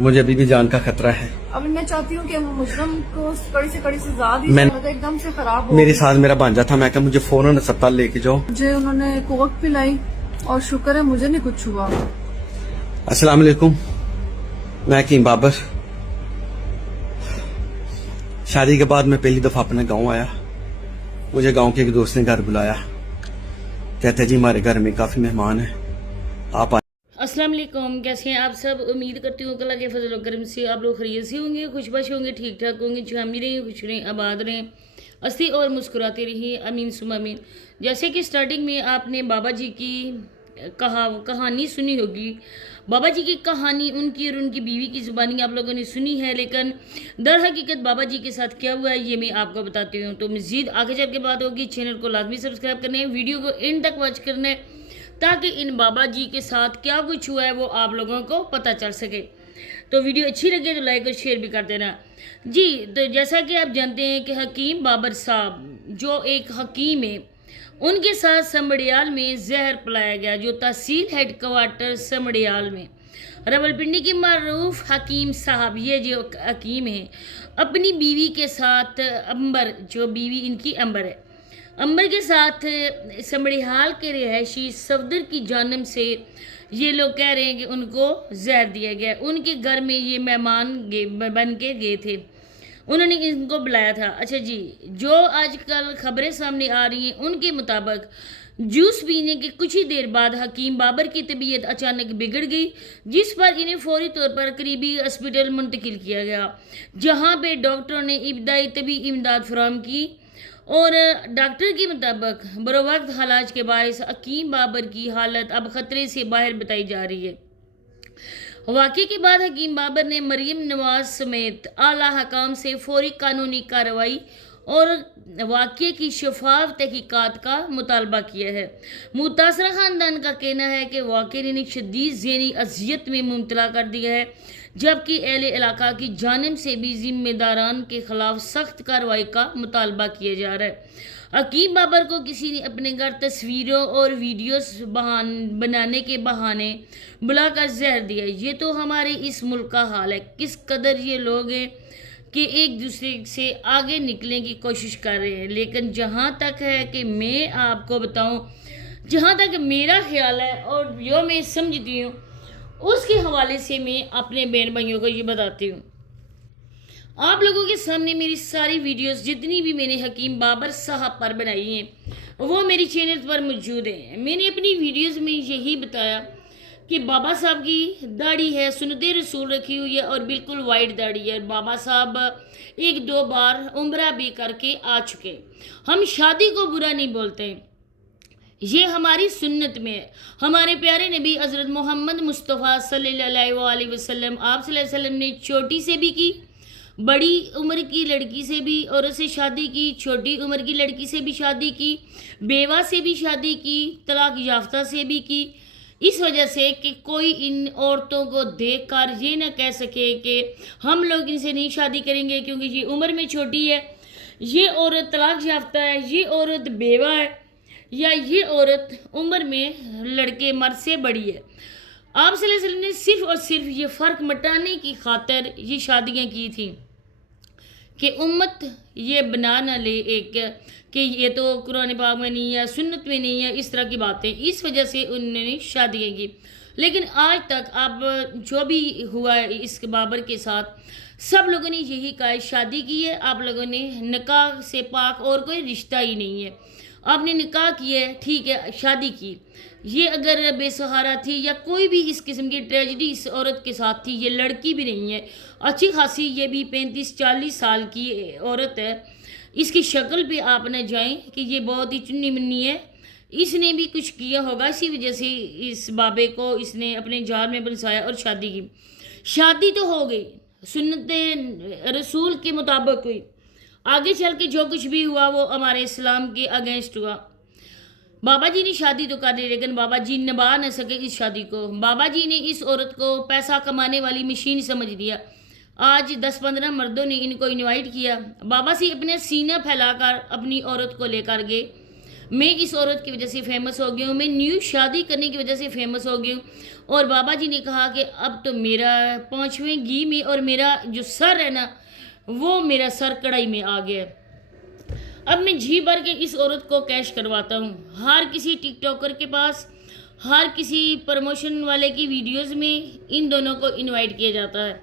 मुझे अभी भी जान का खतरा है। अब मैं चाहती हूँ कि वो मुजरम को कड़ी से कड़ी सजा दी मैं- जाए। एकदम से खराब हो मेरे गई। साथ मेरा भांजा था, मैं कहा मुझे फौरन अस्पताल लेके जाओ। मुझे उन्होंने कोक पिलाई और शुक्र है मुझे नहीं कुछ हुआ। अस्सलाम वालेकुम, मैं हकीम बाबर। शादी के बाद मैं पहली दफा अपने गांव आया। मुझे गांव के एक दोस्त ने घर बुलाया, कहते जी हमारे घर में काफी मेहमान हैं, आप अस्सलाम वालेकुम, कैसे हैं आप सब। उम्मीद करती हूँ कि अल्लाह के फजल करम से आप लोग खैरियत से होंगे, खुशबश होंगे, ठीक ठाक होंगे, जुहामी रहें, खुश रहें, आबाद रहें, हंसते और मुस्कुराते रहिए, अमीन सुमा अमीन। जैसे कि स्टार्टिंग में आपने बाबा जी की कहानी सुनी होगी। बाबा जी की कहानी उनकी और उनकी बीवी की ज़ुबानी आप लोगों ने सुनी है, लेकिन दर हकीकत बाबा जी के साथ क्या हुआ है ये मैं आपको बताती हूँ। तो मज़ीद आगे चल के बात होगी। चैनल को लाजमी सब्सक्राइब करना है, वीडियो को एंड तक वॉच करना है, ताकि इन बाबा जी के साथ क्या कुछ हुआ है वो आप लोगों को पता चल सके। तो वीडियो अच्छी लगे तो लाइक और शेयर भी कर देना जी। तो जैसा कि आप जानते हैं कि हकीम बाबर साहब जो एक हकीम है, उनके साथ समड़ियाल में जहर पिलाया गया, जो तहसील हेड क्वार्टर समड़ियाल में। रावलपिंडी के मारूफ हकीम साहब, ये जो हकीम है, अपनी बीवी के साथ अंबर, जो बीवी इनकी अंबर है, अंबर के साथ समड़ियाल के रिहायशी सफदर की जानब से ये लोग कह रहे हैं कि उनको जहर दिया गया। उनके घर में ये मेहमान बन के गए थे, उन्होंने इनको बुलाया था। अच्छा जी, जो आजकल खबरें सामने आ रही हैं उनके मुताबिक जूस पीने के कुछ ही देर बाद हकीम बाबर की तबीयत अचानक बिगड़ गई, जिस पर इन्हें फौरी तौर पर करीबी हॉस्पिटल मुंतकिल किया गया, जहां पे डॉक्टरों ने इब्तदाई तबी इमदाद फराहम की और डॉक्टर के मुताबिक बरोवक्त हालात के बायस हकीम बाबर की हालत अब ख़तरे से बाहर बताई जा रही है। वाक़े के बाद हकीम बाबर ने मरीम नवाज समेत आला हकाम से फौरी कानूनी कार्रवाई और वाक़े की शफाफ तहकीकात का मुतालबा किया है। मुतासरा ख़ानदान का कहना है कि वाक़े ने इन्हें शदीद ज़हनी अजियत में मुब्तला कर दिया है, जबकि अहले इलाका की जानिब से भी जिम्मेदारान के खिलाफ सख्त कार्रवाई का मुतालबा किया जा रहा है। हकीम बाबर को किसी ने अपने घर तस्वीरों और वीडियोस बनाने के बहाने बुलाकर जहर दिया। ये तो हमारे इस मुल्क का हाल है, किस कदर ये लोग हैं कि एक दूसरे से आगे निकलने की कोशिश कर रहे हैं। लेकिन जहाँ तक है कि मैं आपको बताऊँ, जहाँ तक मेरा ख्याल है और जो मैं समझती हूँ, उसके हवाले से मैं अपने बहन भाइयों को ये बताती हूँ। आप लोगों के सामने मेरी सारी वीडियोस जितनी भी मैंने हकीम बाबर साहब पर बनाई हैं वो मेरी चैनल पर मौजूद हैं। मैंने अपनी वीडियोस में यही बताया कि बाबा साहब की दाढ़ी है, सुन्नत रसूल रखी हुई है और बिल्कुल वाइट दाढ़ी है। बाबा साहब एक दो बार उम्रा भी करके आ चुके। हम शादी को बुरा नहीं बोलते, ये हमारी सुन्नत में है। हमारे प्यारे नबी हज़रत मोहम्मद मुस्तफ़ा सल्लल्लाहु अलैहि वसल्लम, आप सल्लल्लाहु अलैहि वसल्लम ने छोटी से भी की, बड़ी उम्र की लड़की से भी औरत से शादी की, छोटी उम्र की लड़की से भी शादी की, बेवा से भी शादी की, तलाक याफ्ता से भी की। इस वजह से कि कोई इन औरतों को देख कर ये ना कह सके कि हम लोग इनसे नहीं शादी करेंगे क्योंकि ये उम्र में छोटी है, ये औरत तलाक याफ्ता है, ये औरत बेवा है, या ये औरत उम्र में लड़के मर्द से बड़ी है। आप सल्लल्लाहु अलैहि वसल्लम ने सिर्फ और सिर्फ ये फ़र्क मिटाने की खातिर ये शादियाँ की थी कि उम्मत ये बना ना ले एक कि ये तो कुरान पाक में नहीं है, सुन्नत में नहीं है, इस तरह की बातें, इस वजह से उन्होंने शादियाँ की। लेकिन आज तक अब जो भी हुआ है इस बाबर के साथ, सब लोगों ने यही कहा है शादी की है, आप लोगों ने निकाह से पाक और कोई रिश्ता ही नहीं है। आपने निकाह किया है, ठीक है, शादी की। ये अगर बेसहारा थी या कोई भी इस किस्म की ट्रेजिडी इस औरत के साथ थी, ये लड़की भी नहीं है, अच्छी खासी ये भी 35-40 साल की औरत है। इसकी शक्ल पे आप न जाएं कि ये बहुत ही चुन्नी मुन्नी है, इसने भी कुछ किया होगा, इसी वजह से इस बाबे को इसने अपने जाल में बंसाया और शादी की। शादी तो हो गई, सुन्नत रसूल के मुताबिक हुई, आगे चल के जो कुछ भी हुआ वो हमारे इस्लाम के अगेंस्ट हुआ। बाबा जी ने शादी तो कर ली, लेकिन बाबा जी निभा न सके इस शादी को। बाबा जी ने इस औरत को पैसा कमाने वाली मशीन समझ दिया। आज 10-15 मर्दों ने इनको इनवाइट किया, बाबा से अपने सीना फैलाकर अपनी औरत को लेकर गए। میں اس عورت کی وجہ سے فیمس ہو گئی ہوں, میں نیو شادی کرنے کی وجہ سے فیمس ہو گئی ہوں. اور بابا جی نے کہا کہ اب تو میرا 5ویں گھی میں اور میرا جو سر ہے نا وہ میرا سر کڑائی میں آ گیا. اب میں جی بھر کے اس عورت کو کیش کرواتا ہوں. ہر کسی ٹک ٹاکر کے پاس, ہر کسی پروموشن والے کی ویڈیوز میں ان دونوں کو انوائٹ کیا جاتا ہے.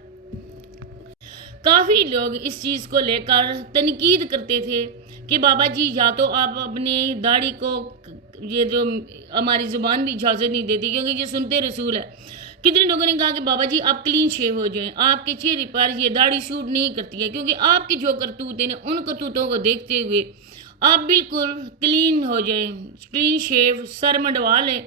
کافی لوگ اس چیز کو لے کر تنقید کرتے تھے کہ بابا جی یا تو آپ اپنے داڑھی کو, یہ جو ہماری زبان بھی اجازت نہیں دیتی کیونکہ یہ سنتے رسول ہے. کتنے لوگوں نے کہا کہ بابا جی آپ کلین شیو ہو جائیں, آپ کے چہرے پر یہ داڑھی سوٹ نہیں کرتی ہے, کیونکہ آپ کے جو کرتوت ہیں ان کرتوتوں کو دیکھتے ہوئے آپ بالکل کلین ہو جائیں, کلین شیو, سر منڈوا لیں,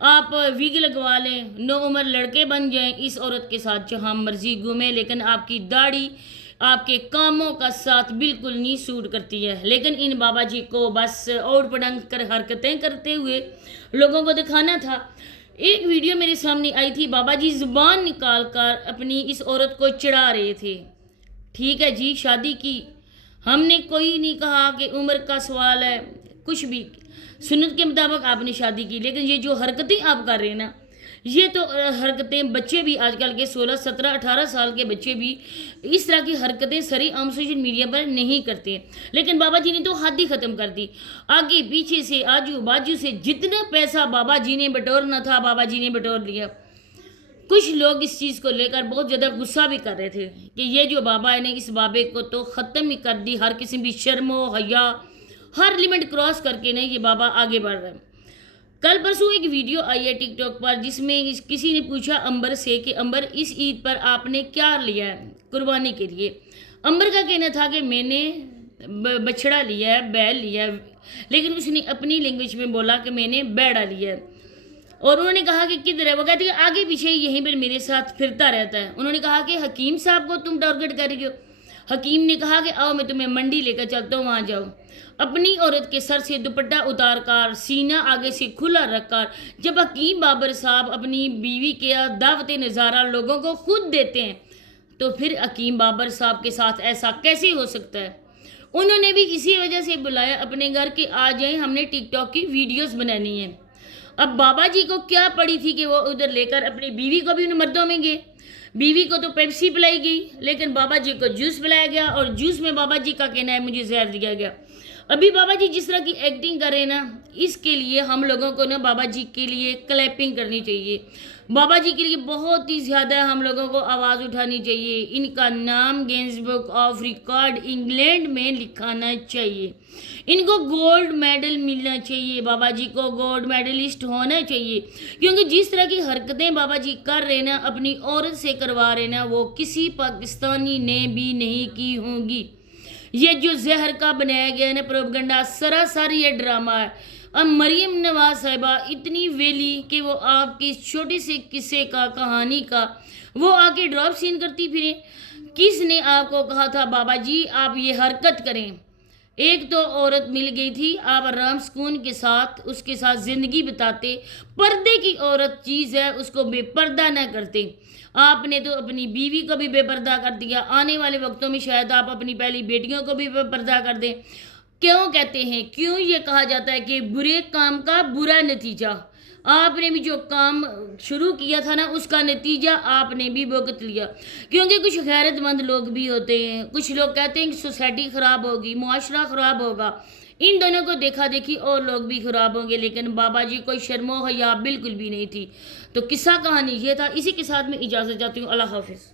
آپ وگ لگوا لیں, 9 عمر لڑکے بن جائیں, اس عورت کے ساتھ جہاں مرضی گھومیں, لیکن آپ کی داڑھی آپ کے کاموں کا ساتھ بالکل نہیں سوٹ کرتی ہے. لیکن ان بابا جی کو بس اوڑ پڑنگ کر حرکتیں کرتے ہوئے لوگوں کو دکھانا تھا. ایک ویڈیو میرے سامنے آئی تھی, بابا جی زبان نکال کر اپنی اس عورت کو چڑھا رہے تھے. ٹھیک ہے جی, شادی کی, ہم نے کوئی نہیں کہا کہ عمر کا سوال ہے, کچھ بھی سنت کے مطابق آپ نے شادی کی, لیکن یہ جو حرکتیں آپ کر رہے ہیں نا یہ تو حرکتیں بچے بھی, آج کل کے 16, 17, 18 سال کے بچے بھی اس طرح کی حرکتیں سری عام سوشل میڈیا پر نہیں کرتے. لیکن بابا جی نے تو حد ہی ختم کر دی. آگے پیچھے سے آجو باجو سے جتنا پیسہ بابا جی نے بٹورنا تھا بابا جی نے بٹور لیا. کچھ لوگ اس چیز کو لے کر بہت زیادہ غصہ بھی کر رہے تھے کہ یہ جو بابا نے اس بابے کو تو ختم ہی کر دی, ہر قسم کی شرم و حیا, ہر لمٹ کراس کر کے نہیں یہ بابا آگے بڑھ رہا ہے. کل پرسوں ایک ویڈیو آئی ہے ٹک ٹاک پر جس میں کسی نے پوچھا امبر سے کہ امبر اس عید پر آپ نے کیا لیا ہے قربانی کے لیے. امبر کا کہنا تھا کہ میں نے بچڑا لیا ہے, بیل لیا ہے, لیکن اس نے اپنی لینگویج میں بولا کہ میں نے بیڑا لیا ہے. اور انہوں نے کہا کہ کدھر ہے, وہ کہتی ہے آگے پیچھے یہیں پر میرے ساتھ پھرتا رہتا ہے. انہوں نے کہا کہ حکیم صاحب کو تم ٹارگٹ کر رہی ہو. حکیم نے کہا کہ آؤ میں تمہیں منڈی لے کر چلتا ہوں, وہاں جاؤ. اپنی عورت کے سر سے دوپٹہ اتار کر, سینہ آگے سے کھلا رکھ کر, جب حکیم بابر صاحب اپنی بیوی کے دعوت نظارہ لوگوں کو خود دیتے ہیں تو پھر حکیم بابر صاحب کے ساتھ ایسا کیسے ہو سکتا ہے. انہوں نے بھی اسی وجہ سے بلایا اپنے گھر کہ آ جائیں, ہم نے ٹک ٹاک کی ویڈیوز بنانی ہے. اب بابا جی کو کیا پڑی تھی کہ وہ ادھر لے کر اپنی بیوی کو بھی انہیں مردوں میں گئے. بیوی کو تو پیپسی پلائی گئی, لیکن بابا جی کو جوس پلایا گیا, اور جوس میں بابا جی کا کہنا ہے مجھے زہر دیا گیا. ابھی بابا جی جس طرح کی ایکٹنگ کر رہے ہیں نا, اس کے لیے ہم لوگوں کو نا بابا جی کے لیے کلیپنگ کرنی چاہیے. بابا جی کے لیے بہت ہی زیادہ ہم لوگوں کو آواز اٹھانی چاہیے. ان کا نام gains book of record England میں لکھانا چاہیے. ان کو گولڈ میڈل ملنا چاہیے. بابا جی کو گولڈ میڈلسٹ ہونا چاہیے, کیونکہ جس طرح کی حرکتیں بابا جی کر رہے نا, اپنی عورت سے کروا رہے نا, وہ کسی پاکستانی نے بھی نہیں کی ہوں گی. یہ جو زہر کا بنایا گیا ہے نا پروپیگنڈا, سراسر یہ ڈرامہ ہے. اب مریم نواز صاحبہ اتنی ویلی کہ وہ آپ کی چھوٹے سے قصے کا, کہانی کا وہ آ کے ڈراپ سین کرتی پھریں. کس نے آپ کو کہا تھا بابا جی آپ یہ حرکت کریں؟ ایک تو عورت مل گئی تھی, آپ آرام سکون کے ساتھ اس کے ساتھ زندگی بتاتے. پردے کی عورت چیز ہے, اس کو بے پردہ نہ کرتے. آپ نے تو اپنی بیوی کو بھی بے پردہ کر دیا. آنے والے وقتوں میں شاید آپ اپنی پہلی بیٹیوں کو بھی بے پردہ کر دیں. کیوں کہتے ہیں, کیوں یہ کہا جاتا ہے کہ برے کام کا برا نتیجہ. آپ نے بھی جو کام شروع کیا تھا نا اس کا نتیجہ آپ نے بھی بھگت لیا. کیونکہ کچھ غیرت مند لوگ بھی ہوتے ہیں, کچھ لوگ کہتے ہیں کہ سوسائٹی خراب ہوگی, معاشرہ خراب ہوگا, ان دونوں کو دیکھا دیکھی اور لوگ بھی خراب ہوں گے. لیکن بابا جی کوئی شرم و حیا بالکل بھی نہیں تھی. تو قصہ کہانی یہ تھا. اسی کے ساتھ میں اجازت چاہتی ہوں. اللہ حافظ.